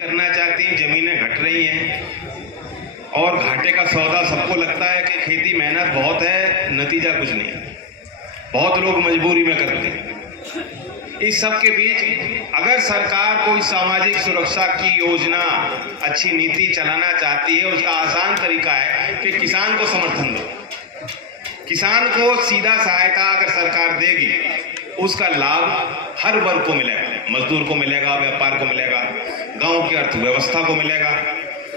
करना चाहती हैं, जमीनें घट रही हैं और घाटे का सौदा सबको लगता है कि खेती मेहनत बहुत है, नतीजा कुछ नहीं। बहुत लोग मजबूरी में करते हैं। इस सब के बीच अगर सरकार कोई सामाजिक सुरक्षा की योजना, अच्छी नीति चलाना चाहती है, उसका आसान तरीका है कि किसान को समर्थन दो। किसान को सीधा सहायता अगर सरकार देगी, उसका लाभ हर वर्ग को मिलेगा। मजदूर को मिलेगा, व्यापार को मिलेगा, गांव की अर्थव्यवस्था को मिलेगा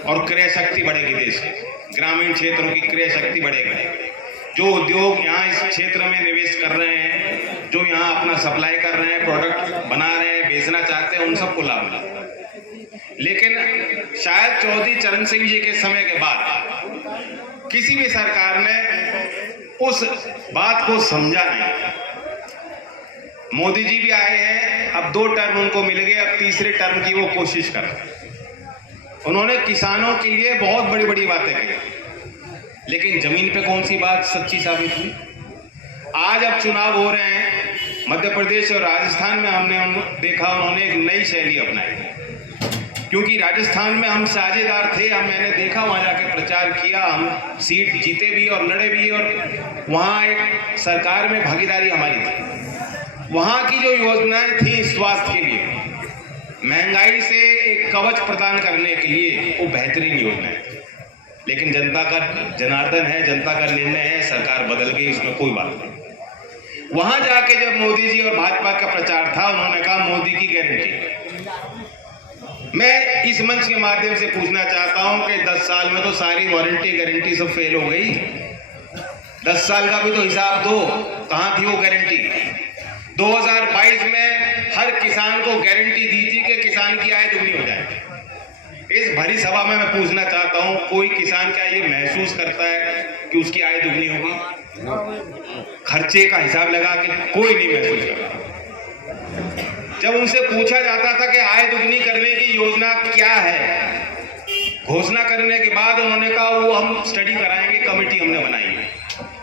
और क्रय शक्ति बढ़ेगी। देश की ग्रामीण क्षेत्रों की क्रय शक्ति बढ़ेगी। जो उद्योग यहाँ इस क्षेत्र में निवेश कर रहे हैं, जो यहाँ अपना सप्लाई कर रहे हैं, प्रोडक्ट बना रहे हैं, बेचना चाहते हैं, उन सबको लाभ मिलेगा। लेकिन शायद चौधरी चरण सिंह जी के समय के बाद किसी भी सरकार ने उस बात को समझा नहीं। मोदी जी भी आए हैं, अब 2 टर्म उनको मिल गए, अब तीसरे टर्म की वो कोशिश कर रहे हैं। उन्होंने किसानों के लिए बहुत बड़ी बड़ी बातें की, लेकिन जमीन पे कौन सी बात सच्ची साबित हुई? आज अब चुनाव हो रहे हैं मध्य प्रदेश और राजस्थान में, हमने देखा उन्होंने एक नई शैली अपनाई। क्योंकि राजस्थान में हम साझेदार थे, मैंने देखा वहाँ जाके प्रचार किया, हम सीट जीते भी और लड़े भी, और वहाँ एक सरकार में भागीदारी हमारी थी। वहाँ की जो योजनाएं थी स्वास्थ्य के लिए, महंगाई से एक कवच प्रदान करने के लिए, वो बेहतरीन योजनाएं थी। लेकिन जनता का जनार्दन है, जनता का निर्णय है, सरकार बदल गई, इसमें कोई बात नहीं। वहां जाके जब मोदी जी और भाजपा का प्रचार था, उन्होंने कहा मोदी की गारंटी। मैं इस मंच के माध्यम से पूछना चाहता हूं कि 10 साल में तो सारी वारंटी गारंटी सब फेल हो गई। 10 साल का भी तो हिसाब दो, कहां थी वो गारंटी? 2022 में हर किसान को गारंटी दी थी कि किसान की आय दुगनी हो जाएगी। इस भरी सभा में मैं पूछना चाहता हूं, कोई किसान क्या ये महसूस करता है कि उसकी आय दुगनी होगी? खर्चे का हिसाब लगा के कोई नहीं महसूस करता। जब उनसे पूछा जाता था कि आय दुगनी करने की योजना क्या है, घोषणा करने के बाद उन्होंने कहा वो हम स्टडी कराएंगे, कमेटी हमने बनाई है।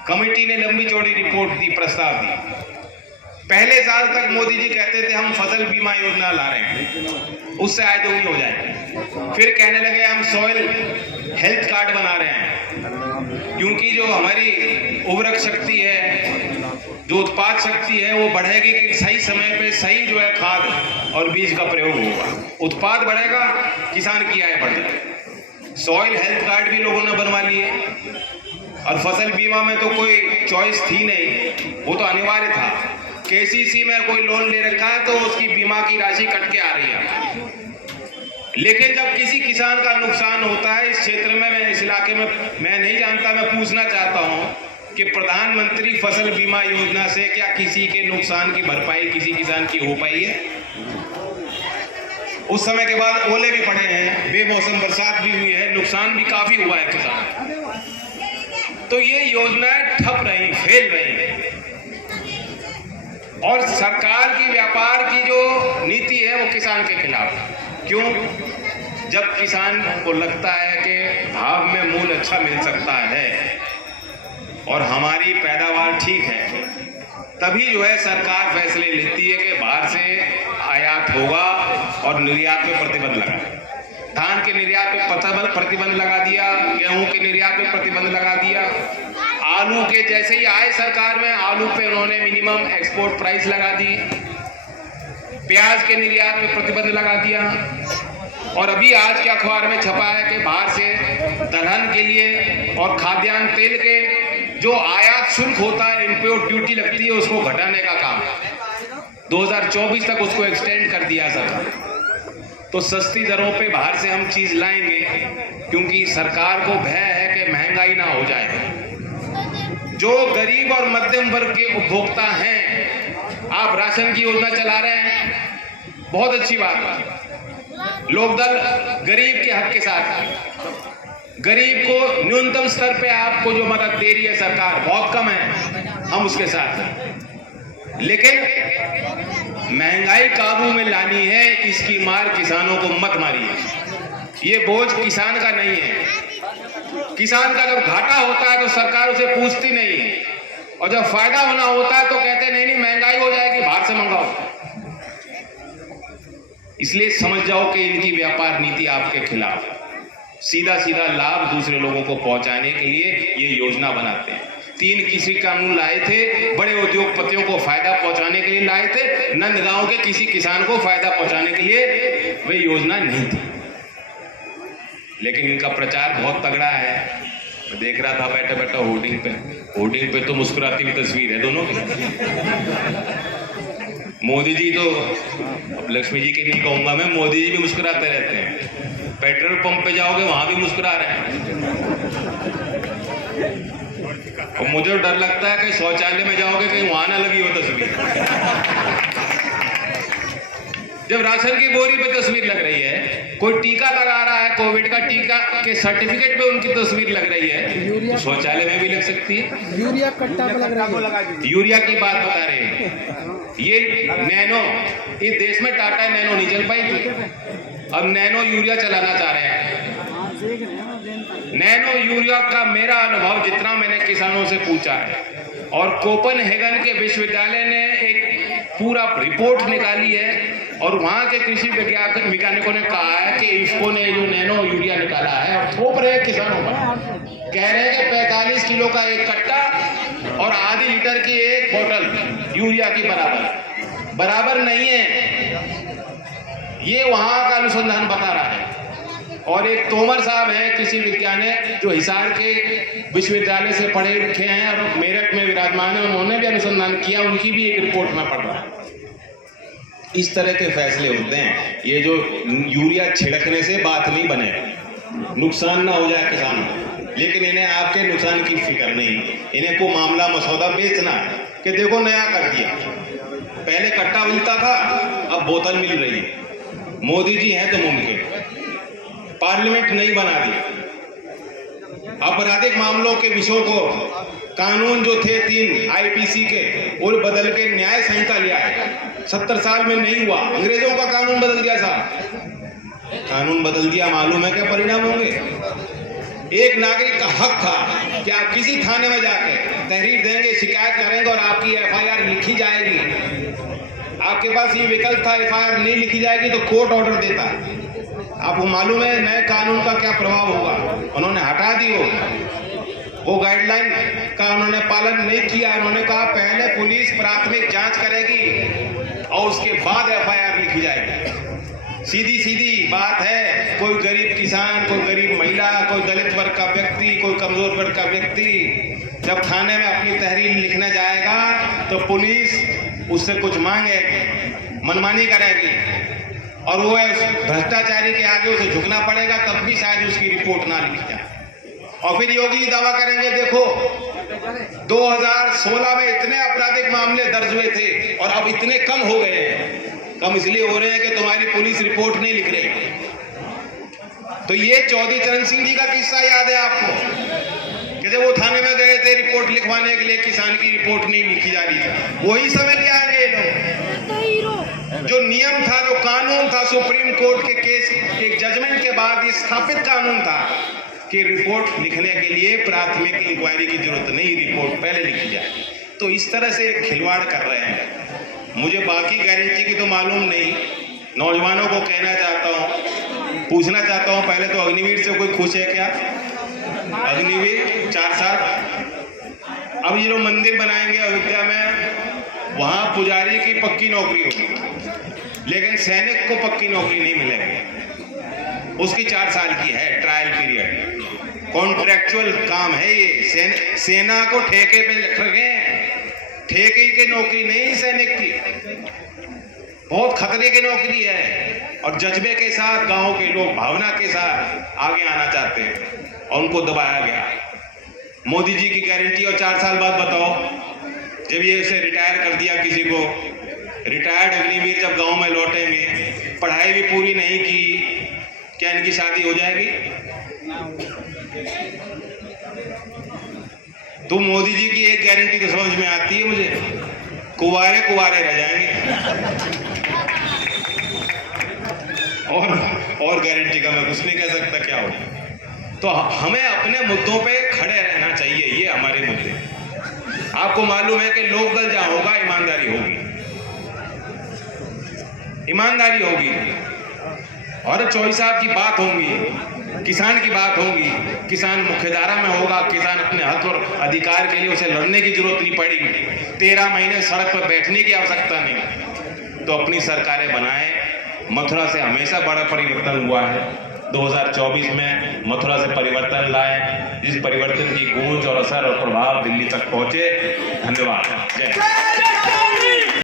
कमेटी ने लंबी चौड़ी रिपोर्ट दी, प्रस्ताव दी। पहले साल तक मोदी जी कहते थे हम फसल बीमा योजना ला रहे हैं, उससे आय दोगुनी हो जाएगी। फिर कहने लगे हम सॉइल हेल्थ कार्ड बना रहे हैं, क्योंकि जो हमारी उर्वरक शक्ति है, जो उत्पाद शक्ति है, वो बढ़ेगी कि सही समय पे सही जो है खाद और बीज का प्रयोग होगा, उत्पाद बढ़ेगा, किसान की आय बढ़ जाएगी। सॉइल हेल्थ कार्ड भी लोगों ने बनवा लिए। और फसल बीमा में तो कोई चॉइस थी नहीं, वो तो अनिवार्य था। केसीसी में कोई लोन ले रखा है तो उसकी बीमा की राशि कट के आ रही है। लेकिन जब किसी किसान का नुकसान होता है इस क्षेत्र में, मैं इस इलाके में मैं नहीं जानता, मैं पूछना चाहता हूं कि प्रधानमंत्री फसल बीमा योजना से क्या किसी के नुकसान की भरपाई किसी किसान की हो पाई है? उस समय के बाद ओले भी पड़े हैं, बेमौसम बरसात भी हुई है, नुकसान भी काफी हुआ है किसान। तो ये योजनाएं ठप रही, फेल रही। और सरकार की व्यापार की जो नीति है वो किसान के खिलाफ। क्यों? जब किसान को लगता है कि भाव में मूल्य अच्छा मिल सकता है और हमारी पैदावार ठीक है, तभी जो है सरकार फैसले लेती है कि बाहर से आयात होगा और निर्यात पे प्रतिबंध लगा। धान के निर्यात पे प्रतिबंध लगा दिया, गेहूं के निर्यात पे प्रतिबंध लगा दिया। आलू के जैसे ही आए सरकार में, आलू पे उन्होंने मिनिमम एक्सपोर्ट प्राइस लगा दी। प्याज के निर्यात पे प्रतिबंध लगा दिया। और अभी आज के अखबार में छपा है कि बाहर से दलहन के लिए और खाद्यान्न तेल के जो आयात शुल्क होता है, इंपोर्ट ड्यूटी लगती है, उसको घटाने का काम 2024 तक उसको एक्सटेंड कर दिया सरकार। तो सस्ती दरों पे बाहर से हम चीज लाएंगे, क्योंकि सरकार को भय है कि महंगाई ना हो जाए। जो गरीब और मध्यम वर्ग के उपभोक्ता हैं, आप राशन की योजना चला रहे हैं, बहुत अच्छी बात है। लोकदल गरीब के हक के साथ है। गरीब को न्यूनतम स्तर पे आपको जो मदद दे रही है सरकार, बहुत कम है, हम उसके साथ हैं। लेकिन महंगाई काबू में लानी है, इसकी मार किसानों को मत मारिए। ये बोझ किसान का नहीं है। किसान का जब घाटा होता है तो सरकार उसे पूछती नहीं है, और जब फायदा होना होता है तो कहते नहीं महंगाई हो जाएगी, बाहर से मंगाओ। इसलिए समझ जाओ कि इनकी व्यापार नीति आपके खिलाफ है। सीधा सीधा लाभ दूसरे लोगों को पहुंचाने के लिए ये योजना बनाते हैं। 3 कृषि कानून लाए थे, बड़े उद्योगपतियों को फायदा पहुंचाने के लिए लाए थे, नंदगांव के किसी किसान को फायदा पहुंचाने के लिए वे योजना नहीं थी। लेकिन इनका प्रचार बहुत तगड़ा है। मैं देख रहा था बैठे बैठे होर्डिंग पे तो मुस्कुराती हुई तस्वीर है दोनों की। मोदी जी तो, अब लक्ष्मी जी की नहीं कहूंगा मैं, मोदी जी भी मुस्कुराते रहते हैं। पेट्रोल पंप पे जाओगे वहां भी मुस्कुरा रहे हैं। और मुझे डर लगता है कि शौचालय में जाओगे कहीं वहां ना लगी हो तस्वीर। जब राशन की बोरी पे तस्वीर लग रही है, कोई टीका लगा रहा है, कोविड का टीका के सर्टिफिकेट पे उनकी तस्वीर लग रही है, तो शौचालय में भी लग सकती है। यूरिया कट्टा पे लग रहा है। यूरिया की बात बता रहे हैं। ये नैनो, इस देश में टाटा नैनो नहीं चल पाई थी, अब नैनो यूरिया चलाना चाह रहे हैं। नैनो यूरिया का मेरा अनुभव जितना मैंने किसानों से पूछा है, और कोपनहेगन के विश्वविद्यालय ने एक पूरा रिपोर्ट निकाली है, और वहाँ के कृषि वैज्ञानिकों ने कहा है कि इसको ने जो नैनो यूरिया निकाला है और थोप रहे हैं किसानों पर। कह रहे हैं कि 45 किलो का एक कट्टा और आधी लीटर की एक बोतल यूरिया की बराबर नहीं है। ये वहाँ का अनुसंधान बता रहा है। और एक तोमर साहब हैं कृषि वैज्ञानिक, जो हिसार के विश्वविद्यालय से पढ़े लिखे हैं और मेरठ में विराजमान है, उन्होंने भी अनुसंधान किया, उनकी भी एक रिपोर्ट में पढ़ रहा है। इस तरह के फैसले होते हैं। ये जो यूरिया छिड़कने से बात नहीं बने, नुकसान ना हो जाए किसानों को, लेकिन इन्हें आपके नुकसान की फिक्र नहीं। इन्हें को मामला मसौदा बेचना है कि देखो नया कर दिया, पहले कट्टा मिलता था अब बोतल मिल रही है। मोदी जी हैं तो मुमकिन, पार्लियामेंट नहीं बना दी। आपराधिक मामलों के विषयों को कानून जो थे 3 आईपीसी के, वो बदल के न्याय संहिता लिया है। 70 साल में नहीं हुआ। अंग्रेजों का कानून बदल दिया साहब, कानून बदल दिया, मालूम है क्या परिणाम होंगे? एक नागरिक का हक था कि आप किसी थाने में जाके तहरीर देंगे, शिकायत करेंगे और आपकी एफआईआर लिखी जाएगी। आपके पास ये विकल्प था, एफआईआर नहीं लिखी जाएगी तो कोर्ट ऑर्डर देता। आपको मालूम है नए कानून का क्या प्रभाव होगा? उन्होंने हटा दी वो गाइडलाइन का उन्होंने पालन नहीं किया। उन्होंने कहा पहले पुलिस प्राथमिक जांच करेगी और उसके बाद एफआईआर लिखी जाएगी। सीधी बात है। कोई गरीब किसान, कोई गरीब महिला, कोई दलित वर्ग का व्यक्ति, कोई कमजोर वर्ग का व्यक्ति जब थाने में अपनी तहरीर लिखने जाएगा तो पुलिस उससे कुछ मांगेगी, मनमानी करेगी, और वो भ्रष्टाचारी के आगे उसे झुकना पड़ेगा, तब भी शायद उसकी रिपोर्ट ना लिखी जाए। और फिर योगी जी दावा करेंगे देखो 2016 में इतने आपराधिक मामले दर्ज हुए थे और अब इतने कम हो गए हैं। कम इसलिए हो रहे हैं कि तुम्हारी पुलिस रिपोर्ट नहीं लिख रही। तो ये चौधरी चरण सिंह जी का किस्सा याद है आपको कि जब वो थाने में गए थे रिपोर्ट लिखवाने के लिए, किसान की रिपोर्ट नहीं लिखी जा रही थी। वही समय ले आएंगे लोग। जो नियम था, जो कानून था, सुप्रीम कोर्ट के केस के जजमेंट के बाद ये स्थापित कानून था कि रिपोर्ट लिखने के लिए प्राथमिक इंक्वायरी की जरूरत नहीं, रिपोर्ट पहले लिखी जाए। तो इस तरह से खिलवाड़ कर रहे हैं। मुझे बाकी गारंटी की तो मालूम नहीं। नौजवानों को कहना चाहता हूँ, पूछना चाहता हूँ, पहले तो अग्निवीर से कोई खुश है क्या? अग्निवीर 4 साल। अब ये लोग मंदिर बनाएंगे अयोध्या में, वहाँ पुजारी की पक्की नौकरी होगी, लेकिन सैनिक को पक्की नौकरी नहीं मिलेगी। उसकी 4 साल की है ट्रायल पीरियड, कॉन्ट्रैक्चुअल काम है ये। सेना को ठेके पे रखे हैं, ठेके की नौकरी नहीं सैनिक की। बहुत खतरे की नौकरी है और जज्बे के साथ गांव के लोग भावना के साथ आगे आना चाहते हैं और उनको दबाया गया। मोदी जी की गारंटी और 4 साल बाद बताओ, जब ये उसे रिटायर कर दिया किसी को, रिटायर्ड अग्निवीर जब गांव में लौटेंगे, पढ़ाई भी पूरी नहीं की, क्या इनकी शादी हो जाएगी? तो मोदी जी की एक गारंटी तो समझ में आती है मुझे, कुंवारे रह जाएंगे। और गारंटी का मैं कुछ नहीं कह सकता क्या हो। तो हमें अपने मुद्दों पे खड़े रहना चाहिए, ये हमारे मुद्दे। आपको मालूम है कि लोकदल जहां होगा ईमानदारी होगी, ईमानदारी होगी। और चौधरी साहब की बात होंगी, किसान की बात होंगी, किसान मुख्यधारा में होगा, किसान अपने हक और अधिकार के लिए उसे लड़ने की जरूरत नहीं पड़ेगी, 13 महीने सड़क पर बैठने की आवश्यकता नहीं। तो अपनी सरकारें बनाए। मथुरा से हमेशा बड़ा परिवर्तन हुआ है, 2024 में मथुरा से परिवर्तन लाए, जिस परिवर्तन की गूंज और असर और प्रभाव दिल्ली तक पहुंचे। धन्यवाद। जय हिंद।